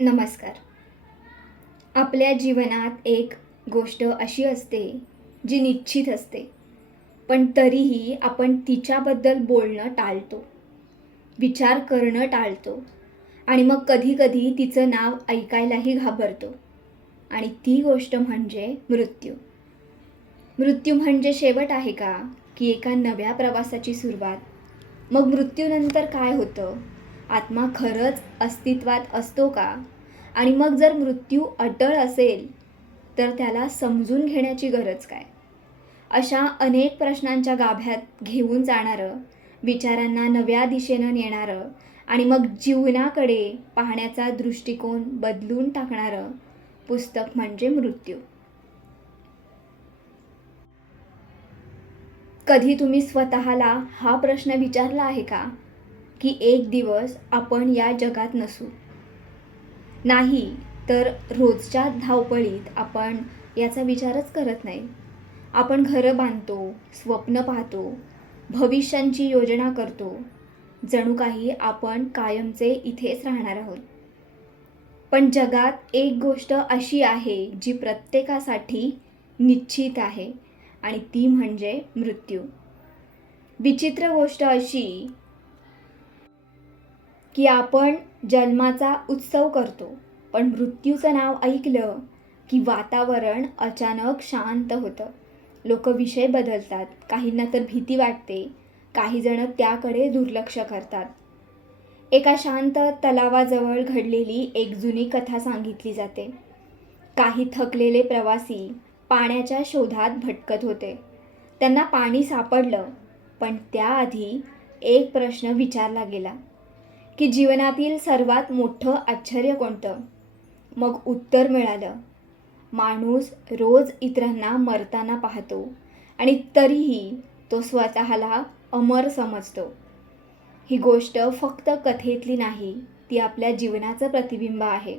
नमस्कार. आपल्या जीवनात एक गोष्ट अशी असते जी निश्चित असते, पण तरीही आपण तिच्याबद्दल बोलणं टाळतो, विचार करणं टाळतो आणि मग कधी-कधी तिचं नाव ऐकायलाही घाबरतो. आणि ती गोष्ट म्हणजे मृत्यू. मृत्यू म्हणजे शेवट आहे का? की एका नव्या प्रवासाची सुरुवात? मग मृत्यूनंतर काय होतं? आत्मा खरंच अस्तित्वात असतो का? आणि मग जर मृत्यू अटळ असेल, तर त्याला समजून घेण्याची गरज काय? अशा अनेक प्रश्नांच्या गाभ्यात घेऊन जाणारं, विचारांना नव्या दिशेनं नेणारं आणि मग जीवनाकडे पाहण्याचा दृष्टिकोन बदलून टाकणारं पुस्तक म्हणजे मृत्यू. कधी तुम्ही स्वतःला हा प्रश्न विचारला आहे का, की एक दिवस आपण या जगात नसू? नाही, तर रोजच्या धावपळीत आपण याचा विचारच करत नाही. आपण घरं बांधतो, स्वप्न पाहतो, भविष्यांची योजना करतो. जणू काही आपण कायमचे इथेच राहणार आहोत. पण जगात एक गोष्ट अशी आहे जी प्रत्येकासाठी निश्चित आहे आणि ती म्हणजे मृत्यू. विचित्र गोष्ट अशी की आपण जन्माचा उत्सव करतो, पण मृत्यूचं नाव ऐकलं की वातावरण अचानक शांत होतं. लोक विषय बदलतात, काहींना तर भीती वाटते, काही जण त्याकडे दुर्लक्ष करतात. एका शांत तलावाजवळ घडलेली एक जुनी कथा सांगितली जाते. काही थकलेले प्रवासी पाण्याच्या शोधात भटकत होते. त्यांना पाणी सापडलं, पण त्याआधी एक प्रश्न विचारला गेला की जीवनातील सर्वात मोठं आश्चर्य कोणतं? मग उत्तर मिळालं, माणूस रोज इतरांना मरताना पाहतो आणि तरीही तो स्वतःला अमर समजतो. ही गोष्ट फक्त कथेतली नाही, ती आपल्या जीवनाचं प्रतिबिंब आहे.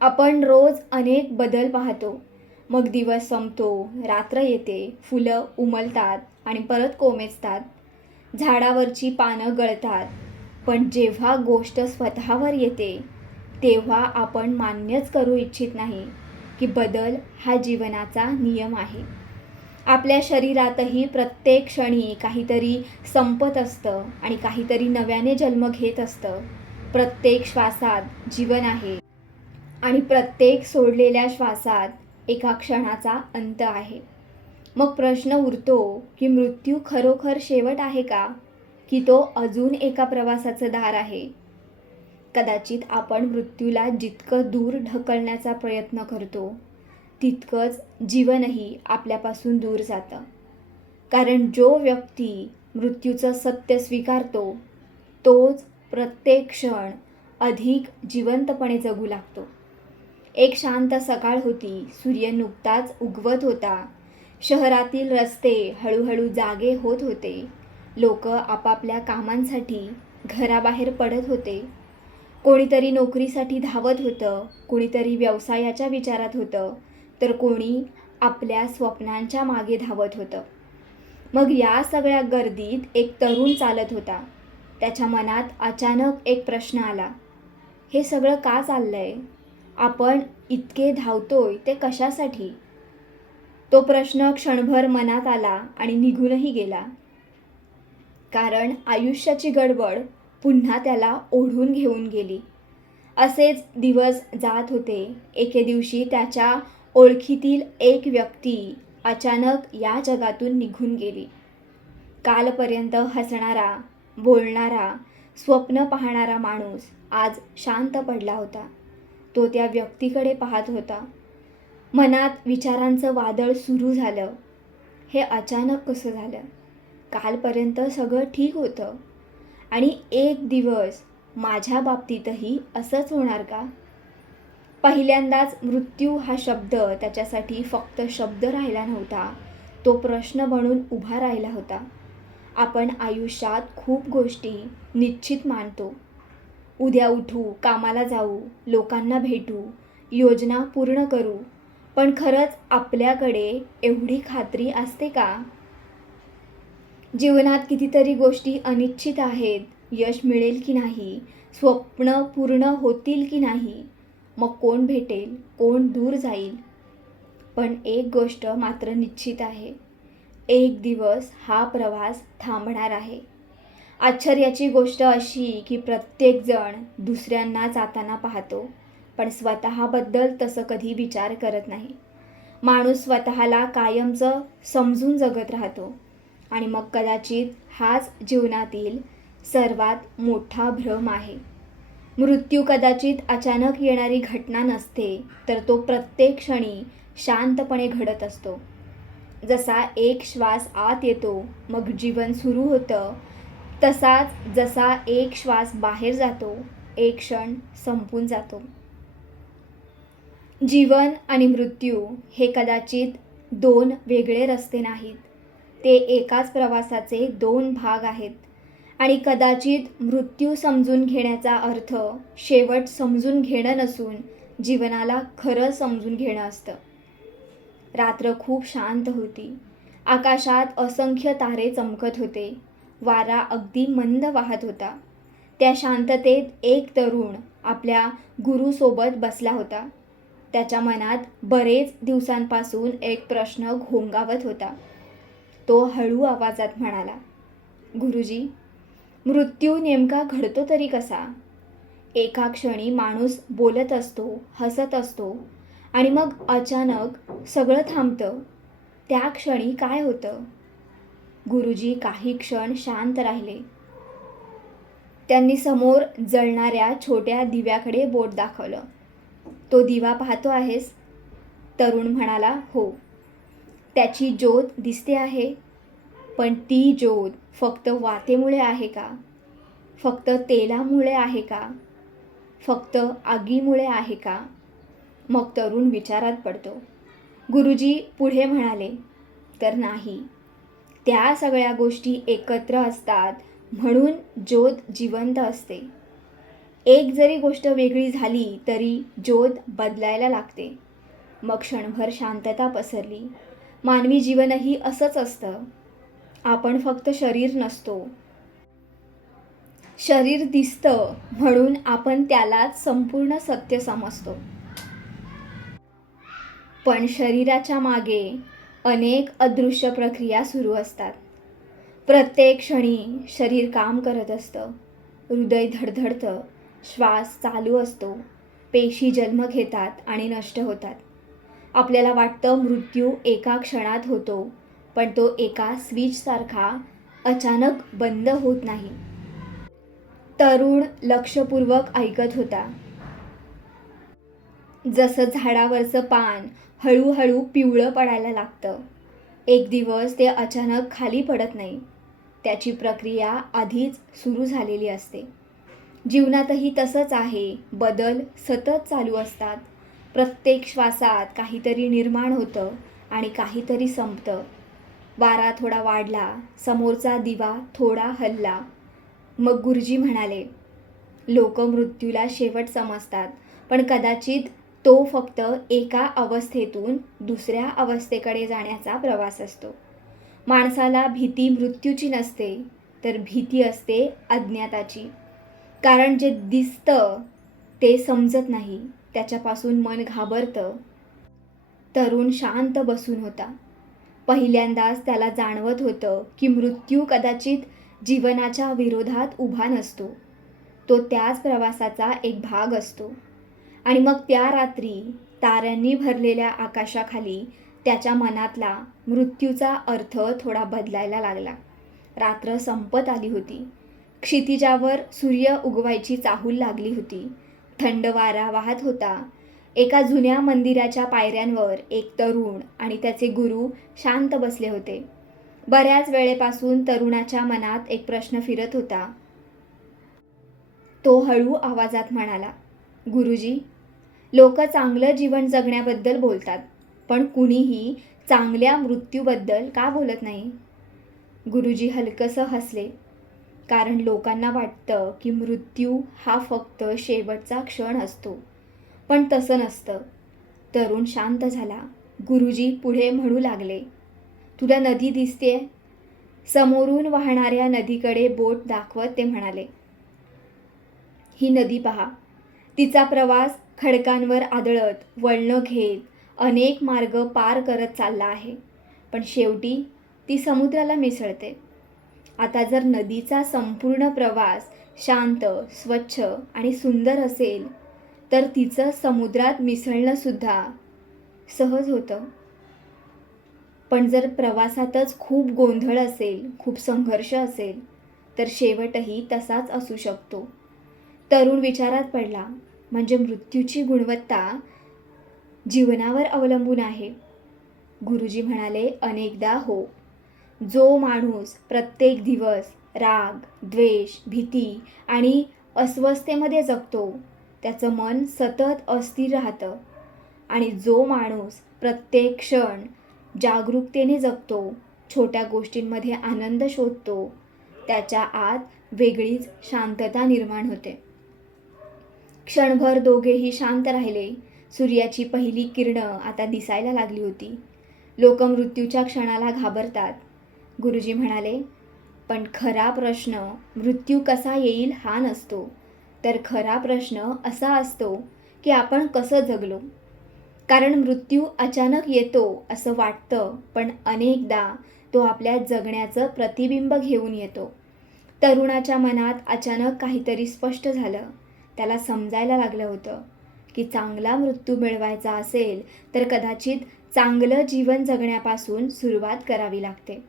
आपण रोज अनेक बदल पाहतो. मग दिवस संपतो, रात्र येते, फुलं उमलतात आणि परत कोमेजतात. झाडावरची पानं गळतात. पण जेव्हा गोष्ट स्वतःवर येते, तेव्हा आपण मान्यच करू इच्छित नाही की बदल हा जीवनाचा नियम आहे. आपल्या शरीरातही प्रत्येक क्षणी काहीतरी संपत असतं आणि काहीतरी नव्याने जन्म घेत असतं. प्रत्येक श्वासात जीवन आहे आणि प्रत्येक सोडलेल्या श्वासात एका क्षणाचा अंत आहे. मग प्रश्न उरतो की मृत्यू खरोखर शेवट आहे का, की तो अजून एका प्रवासाचं दार आहे? कदाचित आपण मृत्यूला जितकं दूर ढकलण्याचा प्रयत्न करतो, तितकंच जीवनही आपल्यापासून दूर जातं. कारण जो व्यक्ती मृत्यूचं सत्य स्वीकारतो, तोच प्रत्येक क्षण अधिक जिवंतपणे जगू लागतो. एक शांत सकाळ होती. सूर्य नुकताच उगवत होता. शहरातील रस्ते हळूहळू जागे होत होते. लोक आपापल्या कामांसाठी घराबाहेर पडत होते. कोणीतरी नोकरीसाठी धावत होतं, कोणीतरी व्यवसायाच्या विचारात होतं, तर कोणी आपल्या स्वप्नांच्या मागे धावत होतं. मग या सगळ्या गर्दीत एक तरुण चालत होता. त्याच्या मनात अचानक एक प्रश्न आला, हे सगळं का चाललंय? आपण इतके धावतोय ते कशासाठी? तो प्रश्न क्षणभर मनात आला आणि निघूनही गेला. कारण आयुष्याची गडबड पुन्हा त्याला ओढून घेऊन गेली. असेच दिवस जात होते. एके दिवशी त्याच्या ओळखीतील एक व्यक्ती अचानक या जगातून निघून गेली. कालपर्यंत हसणारा, बोलणारा, स्वप्न पाहणारा माणूस आज शांत पडला होता. तो त्या व्यक्तीकडे पाहत होता. मनात विचारांचं वादळ सुरू झालं. हे अचानक कसं झालं? कालपर्यंत सगळं ठीक होतं आणि एक दिवस माझ्या बाबतीतही असंच होणार का? पहिल्यांदाच मृत्यू हा शब्द त्याच्यासाठी फक्त शब्द राहिला नव्हता, तो प्रश्न बनून उभा राहिला होता. आपण आयुष्यात खूप गोष्टी निश्चित मानतो. उद्या उठू, कामाला जाऊ, लोकांना भेटू, योजना पूर्ण करू. पण खरंच आपल्याकडे एवढी खात्री असते का? जीवनात कितीतरी गोष्टी अनिश्चित आहेत यश मिळेल की नाही, स्वप्न पूर्ण होतील की नाही, मग कोण भेटेल, कोण दूर जाईल. पण एक गोष्ट मात्र निश्चित आहे, एक दिवस हा प्रवास थांबणार आहे. आश्चर्याची गोष्ट अशी की प्रत्येकजण दुसऱ्यांना जाताना पाहतो, पण स्वतःबद्दल तसं कधी विचार करत नाही. माणूस स्वतःला कायमचं समजून जगत राहतो आणि मग कदाचित हाच जीवनातील सर्वात मोठा भ्रम आहे. मृत्यू कदाचित अचानक येणारी घटना नसते, तर तो प्रत्येक क्षणी शांतपणे घडत असतो. जसा एक श्वास आत येतो मग जीवन सुरू होतं, तसाच जसा एक श्वास बाहेर जातो, एक क्षण संपून जातो. जीवन आणि मृत्यू हे कदाचित दोन वेगळे रस्ते नाहीत, ते एकाच प्रवासाचे दोन भाग आहेत. आणि कदाचित मृत्यू समजून घेण्याचा अर्थ शेवट समजून घेणं नसून जीवनाला खरं समजून घेणं असतं. रात्र खूप शांत होती. आकाशात असंख्य तारे चमकत होते. वारा अगदी मंद वाहत होता. त्या शांततेत एक तरुण आपल्या गुरुसोबत बसला होता. त्याच्या मनात बरेच दिवसांपासून एक प्रश्न घोंगावत होता. तो हळू आवाजात म्हणाला, गुरुजी, मृत्यू नेमका घडतो तरी कसा? एका क्षणी माणूस बोलत असतो, हसत असतो आणि मग अचानक सगळं थांबतं. त्या क्षणी काय होतं? गुरुजी काही क्षण शांत राहिले. त्यांनी समोर जळणाऱ्या छोट्या दिव्याकडे बोट दाखवलं. तो दिवा पाहतो आहेस? तरुण म्हणाला, हो. त्याची ज्योत दिसते आहे, पण ती ज्योत फक्त वातेमुळे आहे का? फक्त तेलामुळे आहे का? फक्त आगीमुळे आहे का? मग तरुण विचारात पडतो. गुरुजी पुढे म्हणाले, तर नाही. त्या सगळ्या गोष्टी एकत्र असतात म्हणून ज्योत जिवंत असते. एक जरी गोष्ट वेगळी झाली तरी ज्योत बदलायला लागते. मग क्षणभर शांतता पसरली. मानवी जीवनही असंच असतं. आपण फक्त शरीर नसतो. शरीर दिसतं म्हणून आपण त्यालाच संपूर्ण सत्य समजतो. पण शरीराच्या मागे अनेक अदृश्य प्रक्रिया सुरू असतात. प्रत्येक क्षणी शरीर काम करत असतं. हृदय धडधडतं, श्वास चालू असतो, पेशी जन्म घेतात आणि नष्ट होतात. आपल्याला वाटतं मृत्यू एका क्षणात होतो, पण तो एका स्विचसारखा अचानक बंद होत नाही. तरुण लक्षपूर्वक ऐकत होता. जसं झाडावरचं पान हळूहळू पिवळं पडायला लागतं. एक दिवस ते अचानक खाली पडत नाही. त्याची प्रक्रिया आधीच सुरू झालेली असते. जीवनातही तसंच आहे. बदल सतत चालू असतात. प्रत्येक श्वासात काहीतरी निर्माण होतं आणि काहीतरी संपतं. वारा थोडा वाढला, समोरचा दिवा थोडा हलला. मग गुरुजी म्हणाले, लोक मृत्यूला शेवट समजतात, पण कदाचित तो फक्त एका अवस्थेतून दुसऱ्या अवस्थेकडे जाण्याचा प्रवास असतो. माणसाला भीती मृत्यूची नसते, तर भीती असते अज्ञाताची. कारण जे दिसतं ते समजत नाही, त्याच्यापासून मन घाबरतं. तरुण शांत बसून होता. पहिल्यांदाच त्याला जाणवत होतं की मृत्यू कदाचित जीवनाच्या विरोधात उभा नसतो, तो त्याच प्रवासाचा एक भाग असतो. आणि मग त्या रात्री ताऱ्यांनी भरलेल्या आकाशाखाली त्याच्या मनातला मृत्यूचा अर्थ थोडा बदलायला लागला. रात्र संपत आली होती. क्षितिजावर सूर्य उगवायची चाहूल लागली होती. थंड वारा वाहत होता. एका जुन्या मंदिराच्या पायऱ्यांवर एक तरुण आणि त्याचे गुरु शांत बसले होते. बऱ्याच वेळेपासून तरुणाच्या मनात एक प्रश्न फिरत होता. तो हळू आवाजात म्हणाला, गुरुजी, लोक चांगलं जीवन जगण्याबद्दल बोलतात, पण कुणीही चांगल्या मृत्यूबद्दल का बोलत नाही? गुरुजी हलकसं हसले. कारण लोकांना वाटतं की मृत्यू हा फक्त शेवटचा क्षण असतो, पण तसं नसतं. तरुण शांत झाला. गुरुजी पुढे म्हणू लागले, तुला नदी दिसतेय? समोरून वाहणाऱ्या नदीकडे बोट दाखवत ते म्हणाले, ही नदी पहा, तिचा प्रवास खडकांवर आदळत, वळणं घेत, अनेक मार्ग पार करत चालला आहे, पण शेवटी ती समुद्राला मिसळते. आता जर नदीचा संपूर्ण प्रवास शांत, स्वच्छ आणि सुंदर असेल, तर तिचं समुद्रात मिसळणंसुद्धा सहज होतं. पण जर प्रवासातच खूप गोंधळ असेल, खूप संघर्ष असेल, तर शेवटही तसाच असू शकतो. तरुण विचारात पडला, म्हणजे मृत्यूची गुणवत्ता जीवनावर अवलंबून आहे? गुरुजी म्हणाले, अनेकदा हो. जो माणूस प्रत्येक दिवस राग, द्वेष, भीती आणि अस्वस्थतेमध्ये जगतो, त्याचं मन सतत अस्थिर राहतं. आणि जो माणूस प्रत्येक क्षण जागरूकतेने जगतो, छोट्या गोष्टींमध्ये आनंद शोधतो, त्याच्या आत वेगळीच शांतता निर्माण होते. क्षणभर दोघेही शांत राहिले. सूर्याची पहिली किरणं आता दिसायला लागली होती. लोक मृत्यूच्या क्षणाला घाबरतात. गुरुजी म्हणाले, पण खरा प्रश्न मृत्यू कसा येईल हा नसतो, तर खरा प्रश्न असा असतो की आपण कसं जगलो. कारण मृत्यू अचानक येतो असं वाटतं, पण अनेकदा तो आपल्या जगण्याचं प्रतिबिंब घेऊन येतो. तरुणाच्या मनात अचानक काहीतरी स्पष्ट झालं. त्याला समजायला लागलं होतं की चांगला मृत्यू मिळवायचा असेल तर कदाचित चांगलं जीवन जगण्यापासून सुरुवात करावी लागते.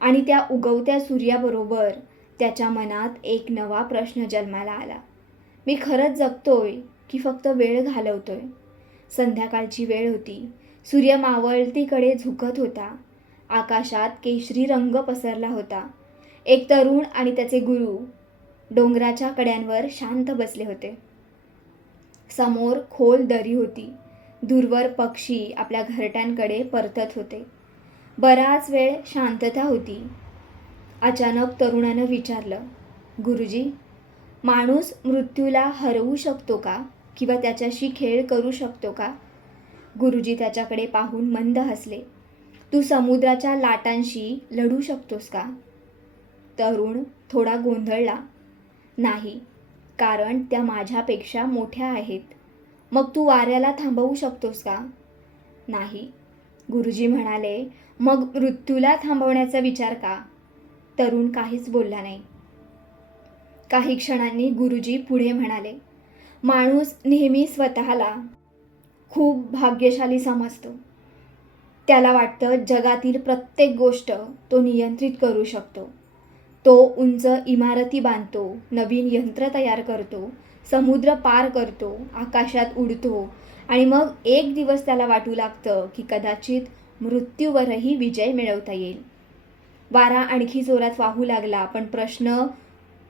आणि त्या उगवत्या सूर्याबरोबर त्याच्या मनात एक नवा प्रश्न जन्माला आला. मी खरंच जगतोय की फक्त वेळ घालवतोय? संध्याकाळची वेळ होती. सूर्य मावळतीकडे झुकत होता. आकाशात केशरी रंग पसरला होता. एक तरुण आणि त्याचे गुरु डोंगराच्या कड्यांवर शांत बसले होते. समोर खोल दरी होती. दूरवर पक्षी आपल्या घरट्यांकडे परतत होते. बराच वेळ शांतता होती. अचानक तरुणानं विचारलं, गुरुजी, माणूस मृत्यूला हरवू शकतो का, किंवा त्याच्याशी खेळ करू शकतो का? गुरुजी त्याच्याकडे पाहून मंद हसले. तू समुद्राच्या लाटांशी लढू शकतोस का? तरुण थोडा गोंधळला. नाही, कारण त्या माझ्यापेक्षा मोठ्या आहेत. मग तू वाऱ्याला थांबवू शकतोस का? नाही. गुरुजी म्हणाले, मग मृत्यूला थांबवण्याचा विचार का? तरुण काहीच बोलला नाही. काही क्षणांनी गुरुजी पुढे म्हणाले, माणूस नेहमी स्वतःला खूप भाग्यशाली समजतो. त्याला वाटतं जगातील प्रत्येक गोष्ट तो नियंत्रित करू शकतो. तो उंच इमारती बांधतो, नवीन यंत्र तयार करतो, समुद्र पार करतो, आकाशात उडतो, आणि मग एक दिवस त्याला वाटू लागतं की कदाचित मृत्यूवरही विजय मिळवता येईल. वारा आणखी जोरात वाहू लागला, पण प्रश्न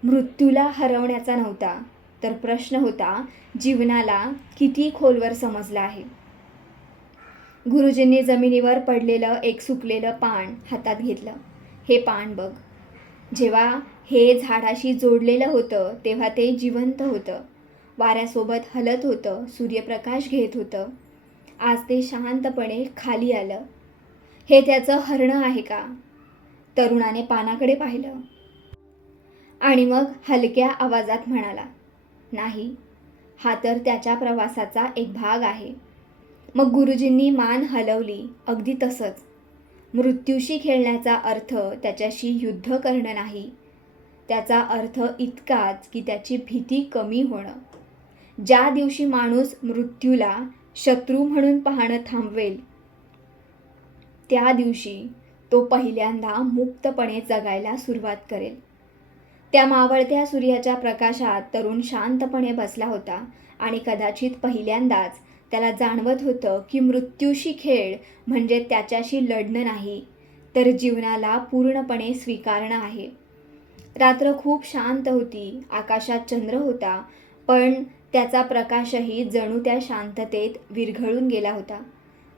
मृत्यूला हरवण्याचा नव्हता, तर प्रश्न होता जीवनाला किती खोलवर समजला आहे. गुरुजींनी जमिनीवर पडलेलं एक सुकलेलं पान हातात घेतलं. हे पान बघ. जेव्हा हे झाडाशी जोडलेलं होतं तेव्हा ते जिवंत होतं, वाऱ्यासोबत हलत होतं, सूर्यप्रकाश घेत होतं. आज ते शांतपणे खाली आलं. हे त्याचं हरणं आहे का? तरुणाने पानाकडे पाहिलं आणि मग हलक्या आवाजात म्हणाला, नाही, हा तर त्याच्या प्रवासाचा एक भाग आहे. मग गुरुजींनी मान हलवली. अगदी तसंच. मृत्यूशी खेळण्याचा अर्थ त्याच्याशी युद्ध करणं नाही. त्याचा अर्थ इतकाच की त्याची भीती कमी होणं. ज्या दिवशी माणूस मृत्यूला शत्रू म्हणून पाहणं थांबवेल, त्या दिवशी तो पहिल्यांदा मुक्तपणे जगायला सुरुवात करेल. त्या मावळत्या सूर्याच्या प्रकाशात तरुण शांतपणे बसला होता आणि कदाचित पहिल्यांदाच त्याला जाणवत होतं की मृत्यूशी खेळ म्हणजे त्याच्याशी लढणं नाही, तर जीवनाला पूर्णपणे स्वीकारणं आहे. रात्र खूप शांत होती. आकाशात चंद्र होता, पण त्याचा प्रकाशही जणू त्या शांततेत विरघळून गेला होता.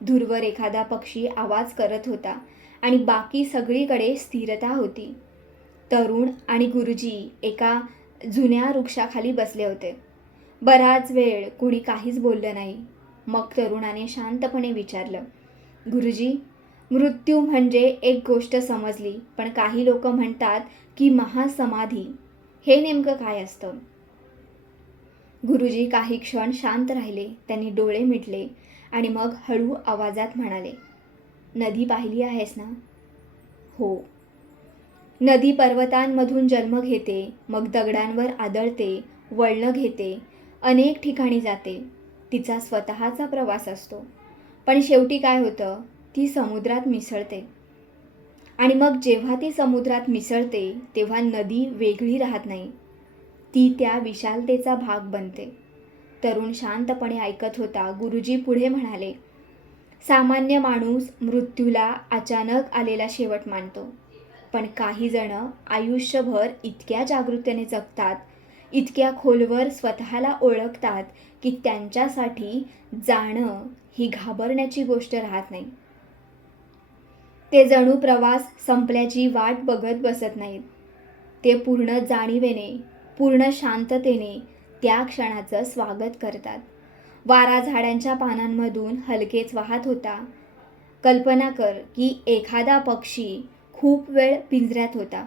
दूरवर एखादा पक्षी आवाज करत होता आणि बाकी सगळीकडे स्थिरता होती. तरुण आणि गुरुजी एका जुन्या वृक्षाखाली बसले होते. बराच वेळ कोणी काहीच बोललं नाही. मग तरुणाने शांतपणे विचारलं, गुरुजी, मृत्यू म्हणजे एक गोष्ट समजली, पण काही लोक म्हणतात की महासमाधी. हे नेमकं काय असतं? गुरुजी काही क्षण शांत राहिले. त्यांनी डोळे मिटले आणि मग हळू आवाजात म्हणाले, नदी पाहिली आहेस ना? हो. नदी पर्वतांमधून जन्म घेते, मग दगडांवर आदळते, वळणं घेते, अनेक ठिकाणी जाते. तिचा स्वतःचा प्रवास असतो. पण शेवटी काय होतं? ती समुद्रात मिसळते. आणि मग जेव्हा ती समुद्रात मिसळते तेव्हा नदी वेगळी राहत नाही. ती त्या विशालतेचा भाग बनते. तरुण शांतपणे ऐकत होता. गुरुजी पुढे म्हणाले, सामान्य माणूस मृत्यूला अचानक आलेला शेवट मानतो. पण काही जण आयुष्यभर इतक्या जागृतीने जगतात, इतक्या खोलवर स्वतःला ओळखतात की त्यांच्यासाठी जाणं ही घाबरण्याची गोष्ट राहत नाही. ते जणू प्रवास संपल्याची वाट बघत बसत नाहीत. ते पूर्ण जाणीवेने, पूर्ण शांततेने त्या क्षणाचं स्वागत करतात. वारा झाडांच्या पानांमधून हलकेच वाहत होता. कल्पना कर की एखादा पक्षी खूप वेळ पिंजऱ्यात होता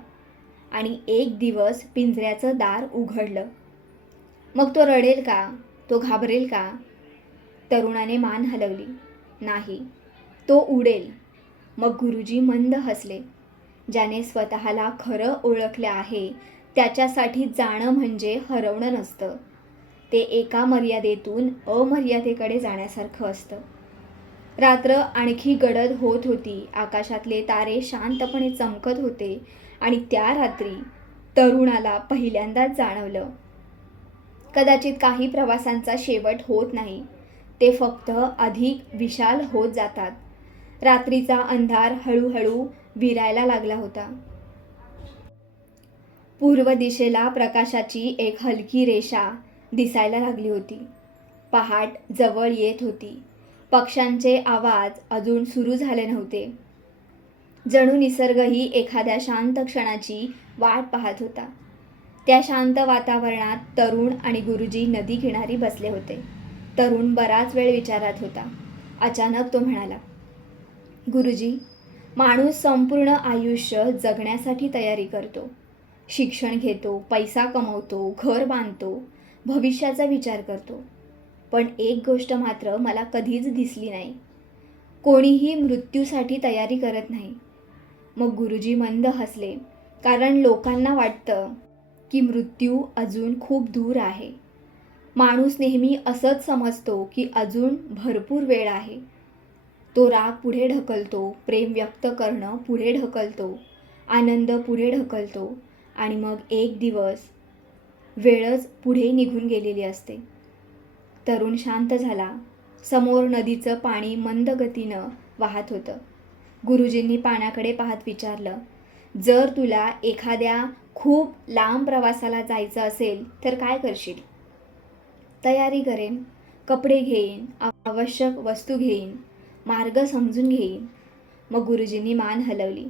आणि एक दिवस पिंजऱ्याचं दार उघडलं. मग तो रडेल का? तो घाबरेल का? तरुणाने मान हलवली. नाही, तो उडेल. मग गुरुजी मंद हसले. ज्याने स्वतःला खरं ओळखले आहे त्याच्यासाठी जाणं म्हणजे हरवणं नसतं. ते एका मर्यादेतून अमर्यादेकडे जाण्यासारखं असतं. रात्र आणखी गडद होत होती. आकाशातले तारे शांतपणे चमकत होते आणि त्या रात्री तरुणाला पहिल्यांदाच जाणवलं, कदाचित काही प्रवासांचा शेवट होत नाही, ते फक्त अधिक विशाल होत जातात. रात्रीचा अंधार हळूहळू विरायला लागला होता. पूर्व दिशेला प्रकाशाची एक हलकी रेषा दिसायला लागली होती. पहाट जवळ येत होती. पक्ष्यांचे आवाज अजून सुरू झाले नव्हते. जणू निसर्गही एखाद्या शांत क्षणाची वाट पाहत होता. त्या शांत वातावरणात तरुण आणि गुरुजी नदी किनारी बसले होते. तरुण बराच वेळ विचारात होता. अचानक तो म्हणाला, गुरुजी, माणूस संपूर्ण आयुष्य जगण्यासाठी तयारी करतो. शिक्षण घेतो, पैसा कमवतो, घर बांधतो, भविष्याचा विचार करतो. पण एक गोष्ट मात्र मला कधीच दिसली नाही. कोणीही मृत्यूसाठी तयारी करत नाही. मग गुरुजी मंद हसले, कारण लोकांना वाटतं की मृत्यू अजून खूप दूर आहे. माणूस नेहमी असंच समजतो की अजून भरपूर वेळ आहे. तो राग पुढे ढकलतो, प्रेम व्यक्त करणं पुढे ढकलतो, आनंद पुढे ढकलतो आणि मग एक दिवस वेळच पुढे निघून गेलेली असते. तरुण शांत झाला. समोर नदीचं पाणी मंद गतीनं वाहत होतं. गुरुजींनी पाण्याकडे पाहत विचारलं, जर तुला एखाद्या खूप लांब प्रवासाला जायचं असेल तर काय करशील? तयारी करेन, कपडे घेईन, आवश्यक वस्तू घेईन, मार्ग समजून घेईन. मग गुरुजींनी मान हलवली.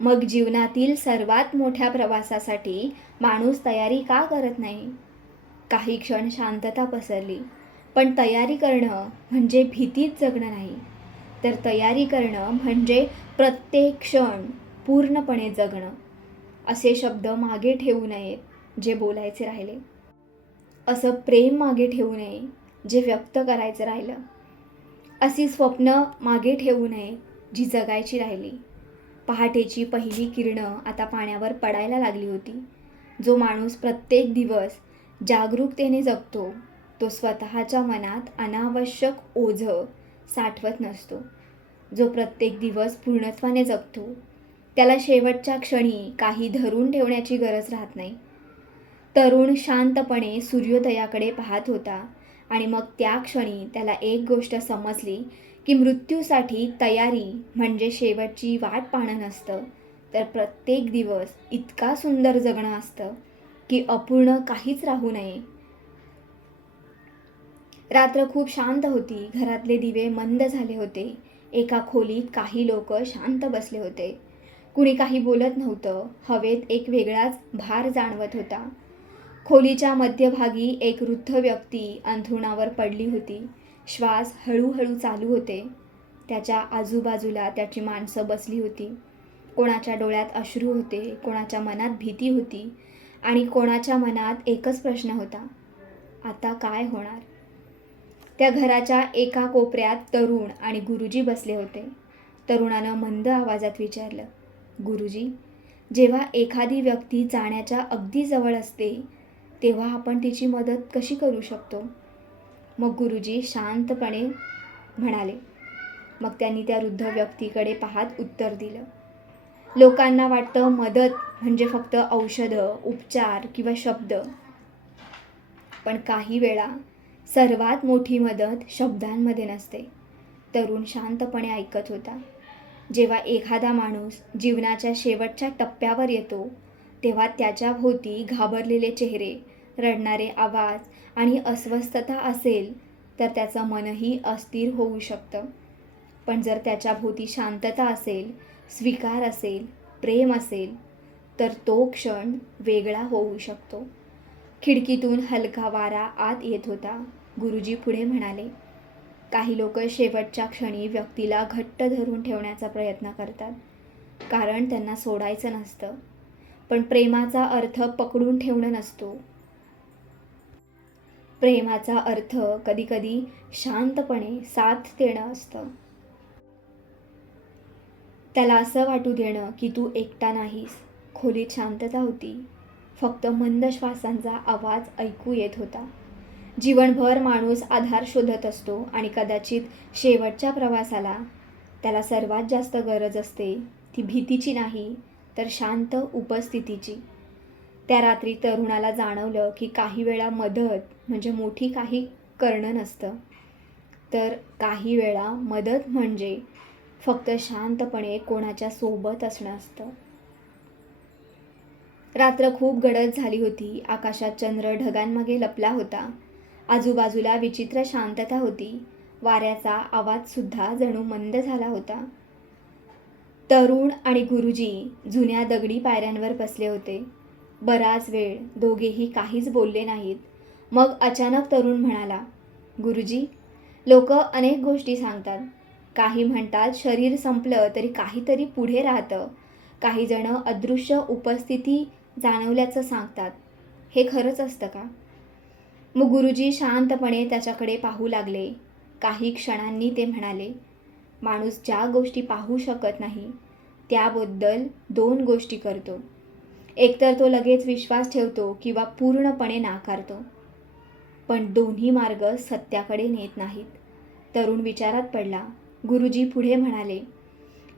मग जीवनातील सर्वात मोठ्या प्रवासासाठी माणूस तयारी का करत नाही? काही क्षण शांतता पसरली. पण तयारी करणं म्हणजे भीतीत जगणं नाही, तर तयारी करणं म्हणजे प्रत्येक क्षण पूर्णपणे जगणं. असे शब्द मागे ठेवू नयेत जे बोलायचे राहिले. असं प्रेम मागे ठेवू नये जे व्यक्त करायचं राहिलं. अशी स्वप्न मागे ठेवू नये जी जगायची राहिली. पहाटेची पहिली किरणं आता पाण्यावर पडायला लागली होती. जो माणूस प्रत्येक दिवस जागरूकतेने जगतो तो स्वतःच्या मनात अनावश्यक ओझं साठवत नसतो. जो प्रत्येक दिवस पूर्णत्वाने जगतो त्याला शेवटच्या क्षणी काही धरून ठेवण्याची गरज राहत नाही. तरुण शांतपणे सूर्योदयाकडे पाहत होता आणि मग त्या क्षणी त्याला एक गोष्ट समजली की मृत्यूसाठी तयारी म्हणजे शेवटची वाट पाहणं नसतं, तर प्रत्येक दिवस इतका सुंदर जगणं असतं की अपूर्ण काहीच राहू नये. रात्र खूप शांत होती. घरातले दिवे मंद झाले होते. एका खोलीत काही लोक शांत बसले होते. कुणी काही बोलत नव्हतं. हवेत एक वेगळाच भार जाणवत होता. खोलीच्या मध्यभागी एक वृद्ध व्यक्ती अंथरुणावर पडली होती. श्वास हळूहळू चालू होते. त्याच्या आजूबाजूला त्याची माणसं बसली होती. कोणाच्या डोळ्यात अश्रू होते, कोणाच्या मनात भीती होती आणि कोणाच्या मनात एकच प्रश्न होता, आता काय होणार? त्या घराच्या एका कोपऱ्यात तरुण आणि गुरुजी बसले होते. तरुणानं मंद आवाजात विचारलं, गुरुजी, जेव्हा एखादी व्यक्ती जाण्याच्या अगदी जवळ असते तेव्हा आपण तिची मदत कशी करू शकतो? मग गुरुजी शांतपणे म्हणाले. मग त्यांनी त्या वृद्ध व्यक्तीकडे पाहत उत्तर दिलं, लोकांना वाटतं मदत म्हणजे फक्त औषधं, उपचार किंवा शब्द. पण काही वेळा सर्वात मोठी मदत शब्दांमध्ये नसते. तरुण शांतपणे ऐकत होता. जेव्हा एखादा माणूस जीवनाच्या शेवटच्या टप्प्यावर येतो तेव्हा त्याच्या भोवती घाबरलेले चेहरे, रडणारे आवाज आणि अस्वस्थता असेल तर त्याचं मनही अस्थिर होऊ शकतं. पण जर त्याच्या भोवती शांतता असेल, स्वीकार असेल, प्रेम असेल तर तो क्षण वेगळा होऊ शकतो. खिडकीतून हलका वारा आत येत होता. गुरुजी पुढे म्हणाले, काही लोक शेवटच्या क्षणी व्यक्तीला घट्ट धरून ठेवण्याचा प्रयत्न करतात कारण त्यांना सोडायचं नसतं. पण प्रेमाचा अर्थ पकडून ठेवणं नसतो. प्रेमाचा अर्थ कधीकधी शांतपणे साथ देणं असतं. त्याला असं वाटू देणं की तू एकटा नाहीस. खोलीत शांतता होती. फक्त मंद श्वासांचा आवाज ऐकू येत होता. जीवनभर माणूस आधार शोधत असतो आणि कदाचित शेवटच्या प्रवासाला त्याला सर्वात जास्त गरज असते ती भीतीची नाही तर शांत उपस्थितीची. त्या रात्री तरुणाला जाणवलं की काही वेळा मदत म्हणजे मोठी काही करणं नसतं, तर काही वेळा मदत म्हणजे फक्त शांतपणे कोणाच्या सोबत असणं असतं. रात्र खूप गडद झाली होती. आकाशात चंद्र ढगांमागे लपला होता. आजूबाजूला विचित्र शांतता होती. वाऱ्याचा आवाजसुद्धा जणू मंद झाला होता. तरुण आणि गुरुजी जुन्या दगडी पायऱ्यांवर बसले होते. बराच वेळ दोघेही काहीच बोलले नाहीत. मग अचानक तरुण म्हणाला, गुरुजी, लोक अनेक गोष्टी सांगतात. काही म्हणतात शरीर संपलं तरी काहीतरी पुढे राहतं. काही जण अदृश्य उपस्थिती जाणवल्याचं सांगतात. हे खरंच असतं का? मग गुरुजी शांतपणे त्याच्याकडे पाहू लागले. काही क्षणांनी ते म्हणाले, माणूस ज्या गोष्टी पाहू शकत नाही त्याबद्दल दोन गोष्टी करतो. एकतर तो लगेच विश्वास ठेवतो किंवा पूर्णपणे नाकारतो. पण दोन्ही मार्ग सत्याकडे नेत नाहीत. तरुण विचारात पडला. गुरुजी पुढे म्हणाले,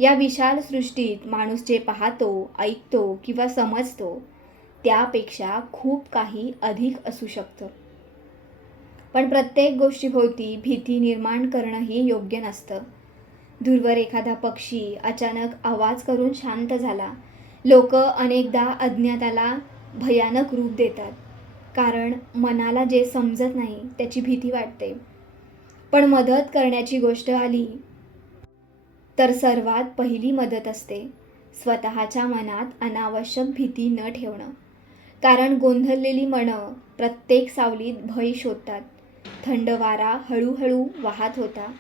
या विशाल सृष्टीत माणूस जे पाहतो, ऐकतो किंवा समजतो त्यापेक्षा खूप काही अधिक असू शकतं. पण प्रत्येक गोष्टीभोवती भीती निर्माण करणंही योग्य नसतं. दूरवर एखादा पक्षी अचानक आवाज करून शांत झाला. लोक अनेकदा अज्ञाताला भयानक रूप देतात कारण मनाला जे समजत नाही त्याची भीती वाटते. पण मदत करण्याची गोष्ट आली तर सर्वात पहिली मदत असते स्वतःच्या मनात अनावश्यक भीती न ठेवणं. कारण गोंधळलेली मनं प्रत्येक सावलीत भय शोधतात. थंड वारा हळूहळू वाहत होता.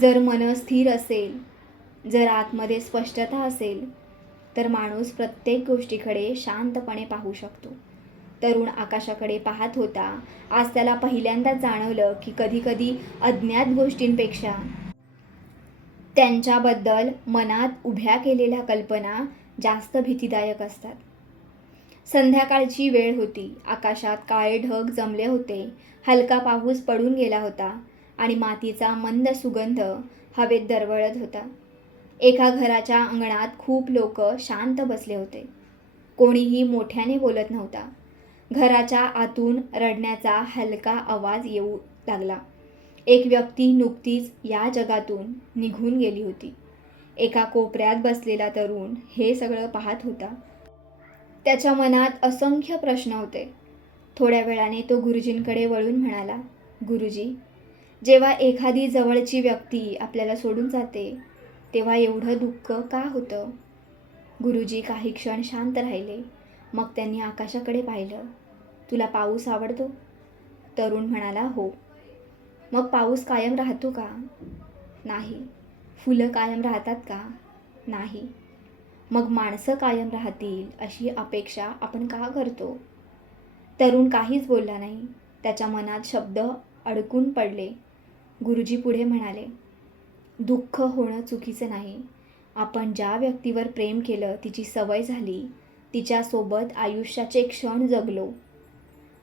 जर मन स्थिर असेल, जर आतमध्ये स्पष्टता असेल तर माणूस प्रत्येक गोष्टीकडे शांतपणे पाहू शकतो. तरुण आकाशाकडे पाहत होता. आज त्याला पहिल्यांदाच जाणवलं की कधीकधी अज्ञात गोष्टींपेक्षा त्यांच्याबद्दल मनात उभ्या केलेल्या कल्पना जास्त भीतीदायक असतात. संध्याकाळची वेळ होती. आकाशात काळे ढग जमले होते. हलका पाऊस पडून गेला होता आणि मातीचा मंद सुगंध हवेत दरवळत होता. एका घराच्या अंगणात खूप लोक शांत बसले होते. कोणीही मोठ्याने बोलत नव्हता. घराच्या आतून रडण्याचा हलका आवाज येऊ लागला. एक व्यक्ती नुकतीच या जगातून निघून गेली होती. एका कोपऱ्यात बसलेला तरुण हे सगळं पाहत होता. त्याच्या मनात असंख्य प्रश्न होते. थोड्या वेळाने तो गुरुजींकडे वळून म्हणाला, गुरुजी, जेव्हा एखादी जवळची व्यक्ती आपल्याला सोडून जाते तेव्हा एवढं दुःख का होतं? गुरुजी काही क्षण शांत राहिले. मग त्यांनी आकाशाकडे पाहिलं. तुला पाऊस आवडतो? तरुण म्हणाला, हो. मग पाऊस कायम राहतो का? नाही. फुलं कायम राहतात का? नाही. मग माणसं कायम राहतील अशी अपेक्षा आपण का करतो? तरुण काहीच बोलला नाही. त्याच्या मनात शब्द अडकून पडले. गुरुजी पुढे म्हणाले, दुःख होणं चुकीचं नाही. आपण ज्या व्यक्तीवर प्रेम केलं, तिची सवय झाली, तिच्यासोबत आयुष्याचे क्षण जगलो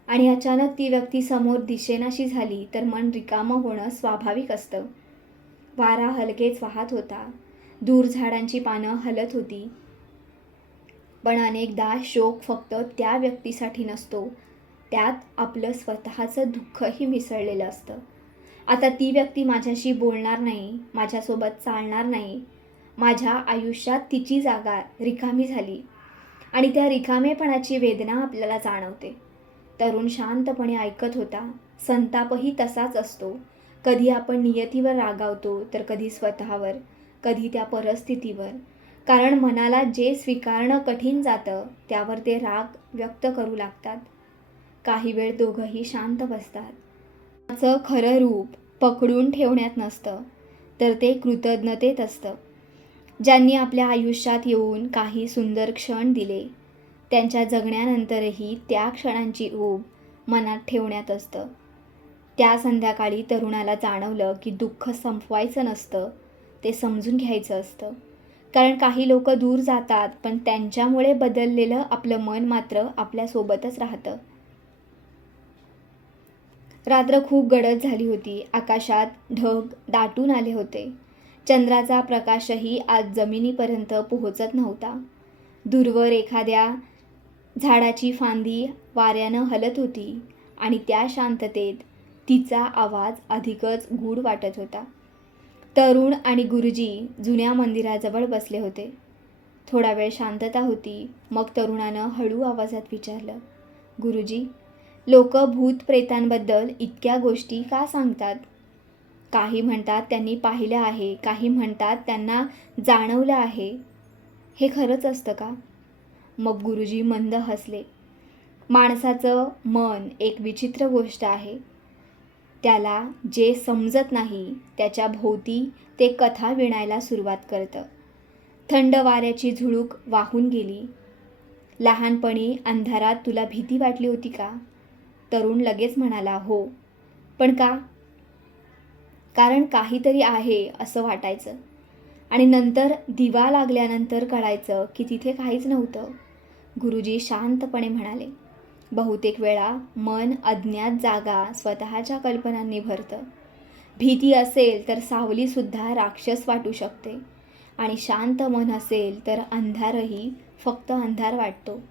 आणि अचानक ती व्यक्ती समोर दिसेनाशी झाली तर मन रिकामं होणं स्वाभाविक असतं. वारा हलकेच वाहत होता. दूर झाडांची पानं हलत होती. पण अनेकदा शोक फक्त त्या व्यक्तीसाठी नसतो, त्यात आपलं स्वतःचं दुःखही मिसळलेलं असतं. आता ती व्यक्ती माझ्याशी बोलणार नाही, माझ्यासोबत चालणार नाही. माझ्या आयुष्यात तिची जागा रिकामी झाली आणि त्या रिकामेपणाची वेदना आपल्याला जाणवते. तरुण शांतपणे ऐकत होता. संतापही तसाच असतो. कधी आपण नियतीवर रागावतो, तर कधी स्वतःवर, कधी त्या परिस्थितीवर. कारण मनाला जे स्वीकारणं कठीण जातं, त्यावर ते राग व्यक्त करू लागतात. काही वेळ दोघंही शांत बसतात. त्याचं खरं रूप पकडून ठेवण्यात नसतं, तर ते कृतज्ञतेत असतं. ज्यांनी आपल्या आयुष्यात येऊन काही सुंदर क्षण दिले, त्यांच्या जगण्यानंतरही त्या क्षणांची ऊब मनात ठेवण्यात असतं. त्या संध्याकाळी तरुणाला जाणवलं की दुःख संपवायचं नसतं, ते समजून घ्यायचं असतं. कारण काही लोक दूर जातात, पण त्यांच्यामुळे बदललेलं आपलं मन मात्र आपल्यासोबतच राहतं. रात्र खूप गडद झाली होती. आकाशात ढग दाटून आले होते. चंद्राचा प्रकाशही आज जमिनीपर्यंत पोहोचत नव्हता. दूरवर एखाद्या झाडाची फांदी वाऱ्यानं हलत होती आणि त्या शांततेत तिचा आवाज अधिकच गूढ वाटत होता. तरुण आणि गुरुजी जुन्या मंदिराजवळ बसले होते. थोडा वेळ शांतता होती. मग तरुणानं हळू आवाजात विचारलं, गुरुजी, लोक भूत प्रेतांबद्दल इतक्या गोष्टी का सांगतात? काही म्हणतात त्यांनी पाहिलं आहे, काही म्हणतात त्यांना जाणवलं आहे. हे खरंच असतं का? मग गुरुजी मंद हसले. माणसाचं मन एक विचित्र गोष्ट आहे. त्याला जे समजत नाही त्याच्या भोवती ते कथा विणायला सुरुवात करतं. थंड वाऱ्याची झुळूक वाहून गेली. लहानपणी अंधारात तुला भीती वाटली होती का? तरुण लगेच म्हणाला, हो. पण का? कारण काहीतरी आहे असं वाटायचं. आणि नंतर दिवा लागल्यानंतर कळायचं की तिथे काहीच नव्हतं. गुरुजी शांतपणे म्हणाले, बहुतेक वेळा मन अज्ञात जागा स्वतःच्या कल्पनांनी भरतं. भीती असेल तर सावलीसुद्धा राक्षस वाटू शकते आणि शांत मन असेल तर अंधारही फक्त अंधार वाटतो.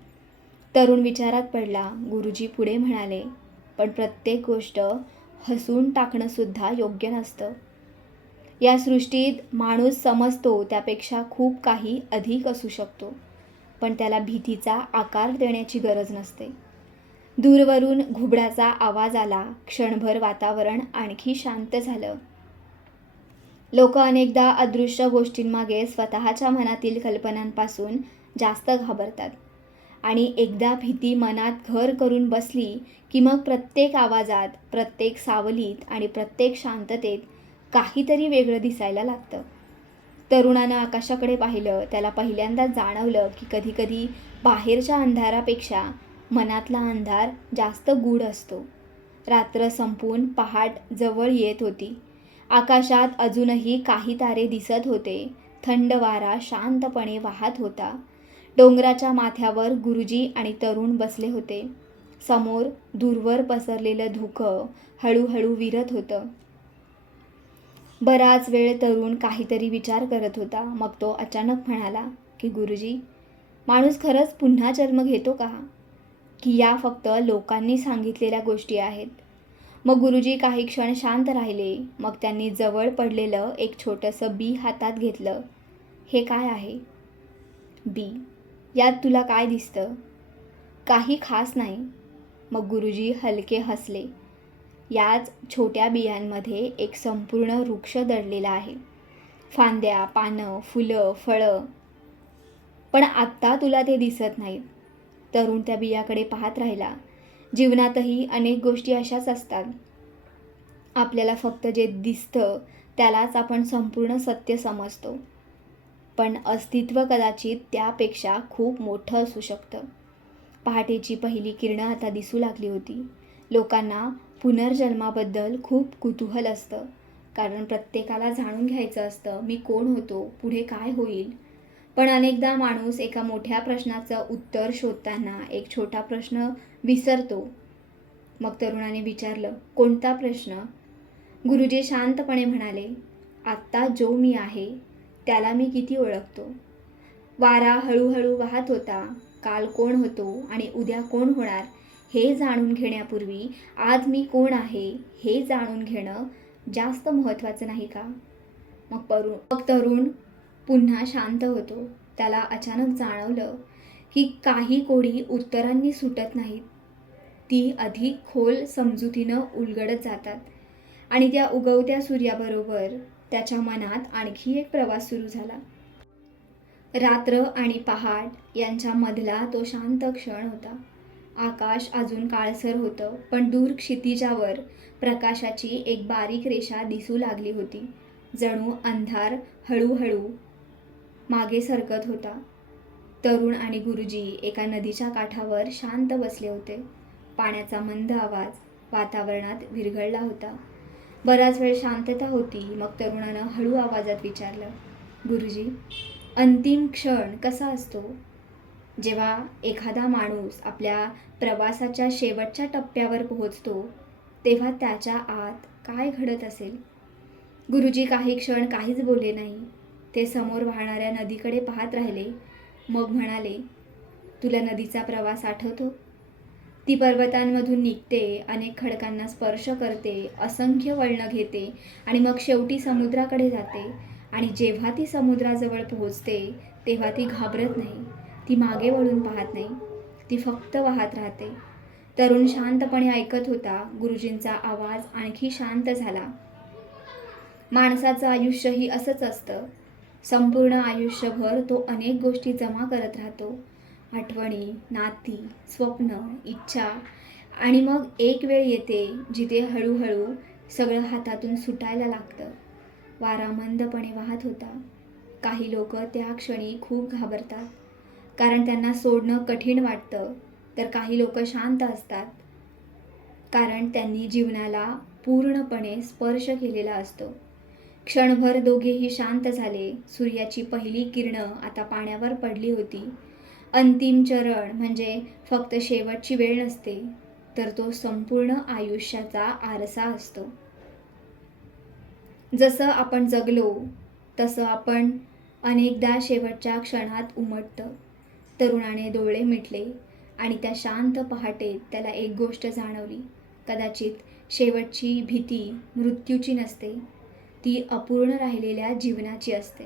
तरुण विचारात पडला. गुरुजी पुढे म्हणाले, पण प्रत्येक गोष्ट हसून टाकणंसुद्धा योग्य नसतं. या सृष्टीत माणूस समजतो त्यापेक्षा खूप काही अधिक असू शकतो, पण त्याला भीतीचा आकार देण्याची गरज नसते. दूरवरून घुबडाचा आवाज आला. क्षणभर वातावरण आणखी शांत झालं. लोक अनेकदा अदृश्य गोष्टींमागे स्वतःच्या मनातील कल्पनांपासून जास्त घाबरतात आणि एकदा भीती मनात घर करून बसली की मग प्रत्येक आवाजात, प्रत्येक सावलीत आणि प्रत्येक शांततेत काहीतरी वेगळं दिसायला लागतं. तरुणानं आकाशाकडे पाहिलं. त्याला पहिल्यांदा जाणवलं की कधीकधी बाहेरच्या अंधारापेक्षा मनातला अंधार जास्त गूढ असतो. रात्र संपून पहाट जवळ येत होती. आकाशात अजूनही काही तारे दिसत होते. थंड वारा शांतपणे वाहत होता. डोंगराच्या माथ्यावर गुरुजी आणि तरुण बसले होते. समोर दूरवर पसरलेलं धुकं हळूहळू विरत होतं. बराच वेळ तरुण काहीतरी विचार करत होता. मग तो अचानक म्हणाला की गुरुजी, माणूस खरंच पुन्हा जन्म घेतो का? की या फक्त लोकांनी सांगितलेल्या गोष्टी आहेत? मग गुरुजी काही क्षण शांत राहिले. मग त्यांनी जवळ पडलेलं एक छोटंसं बी हातात घेतलं. हे काय आहे? बी. यात तुला काय दिसतं? काही खास नाही. मग गुरुजी हलके हसले. याच छोट्या बियांमध्ये एक संपूर्ण वृक्ष दडलेला आहे. फांद्या, पानं, फुलं, फळं. पण आत्ता तुला ते दिसत नाहीत. तरुण त्या बियाकडे पाहत राहिला. जीवनातही अनेक गोष्टी अशाच असतात. आपल्याला फक्त जे दिसतं त्यालाच आपण संपूर्ण सत्य समजतो, पण अस्तित्व कदाचित त्यापेक्षा खूप मोठं असू शकतं. पहाटेची पहिली किरणं आता दिसू लागली होती. लोकांना पुनर्जन्माबद्दल खूप कुतूहल असतं, कारण प्रत्येकाला जाणून घ्यायचं असतं मी कोण होतो, पुढे काय होईल. पण अनेकदा माणूस एका मोठ्या प्रश्नाचं उत्तर शोधताना एक छोटा प्रश्न विसरतो. मग तरुणाने विचारलं, कोणता प्रश्न? गुरुजी शांतपणे म्हणाले, आत्ता जो मी आहे त्याला मी किती ओळखतो? वारा हळूहळू वाहत होता. काल कोण होतो आणि उद्या कोण होणार हे जाणून घेण्यापूर्वी आज मी कोण आहे हे जाणून घेणं जास्त महत्त्वाचं नाही का? मग तरुण पुन्हा शांत होतो. त्याला अचानक जाणवलं की काही कोडी उत्तरांनी सुटत नाहीत. ती अधिक खोल समजुतीनं उलगडत जातात आणि त्या उगवत्या सूर्याबरोबर त्याच्या मनात आणखी एक प्रवास सुरू झाला. रात्र आणि पहाट यांच्यामधला तो शांत क्षण होता. आकाश अजून काळसर होतं, पण दूर क्षितिजावर प्रकाशाची एक बारीक रेषा दिसू लागली होती. जणू अंधार हळूहळू मागे सरकत होता. तरुण आणि गुरुजी एका नदीच्या काठावर शांत बसले होते. पाण्याचा मंद आवाज वातावरणात विरघळला होता. बराच वेळ शांतता होती. मग तरुणानं हळू आवाजात विचारलं, गुरुजी, अंतिम क्षण कसा असतो? जेव्हा एखादा माणूस आपल्या प्रवासाच्या शेवटच्या टप्प्यावर पोहोचतो, तेव्हा त्याच्या आत काय घडत असेल? गुरुजी काही क्षण काहीच बोलले नाही. ते समोर वाहणाऱ्या नदीकडे पाहत राहिले. मग म्हणाले, तुला नदीचा प्रवास आठवतो? ती पर्वतांमधून निघते, अनेक खडकांना स्पर्श करते, असंख्य वळणं घेते आणि मग शेवटी समुद्राकडे जाते. आणि जेव्हा ती समुद्राजवळ पोहोचते तेव्हा ती घाबरत नाही, ती मागे वळून पाहत नाही, ती फक्त वाहत राहते. तरुण शांतपणे ऐकत होता. गुरुजींचा आवाज आणखी शांत झाला. माणसाचं आयुष्यही असंच असतं. संपूर्ण आयुष्यभर तो अनेक गोष्टी जमा करत राहतो. आठवणी, नाती, स्वप्न, इच्छा. आणि मग एक वेळ येते जिथे हळूहळू सगळं हातातून सुटायला लागतं. वारा मंदपणे वाहत होता. काही लोक त्या क्षणी खूप घाबरतात, कारण त्यांना सोडणं कठीण वाटतं. तर काही लोक शांत असतात, कारण त्यांनी जीवनाला पूर्णपणे स्पर्श केलेला असतो. क्षणभर दोघेही शांत झाले. सूर्याची पहिली किरणं आता पाण्यावर पडली होती. अंतिम चरण म्हणजे फक्त शेवटची वेळ नसते, तर तो संपूर्ण आयुष्याचा आरसा असतो. जसं आपण जगलो तसं आपण अनेकदा शेवटच्या क्षणात उमटतं. तरुणाने डोळे मिटले आणि त्या शांत पहाटेत त्याला एक गोष्ट जाणवली. कदाचित शेवटची भीती मृत्यूची नसते, ती अपूर्ण राहिलेल्या जीवनाची असते.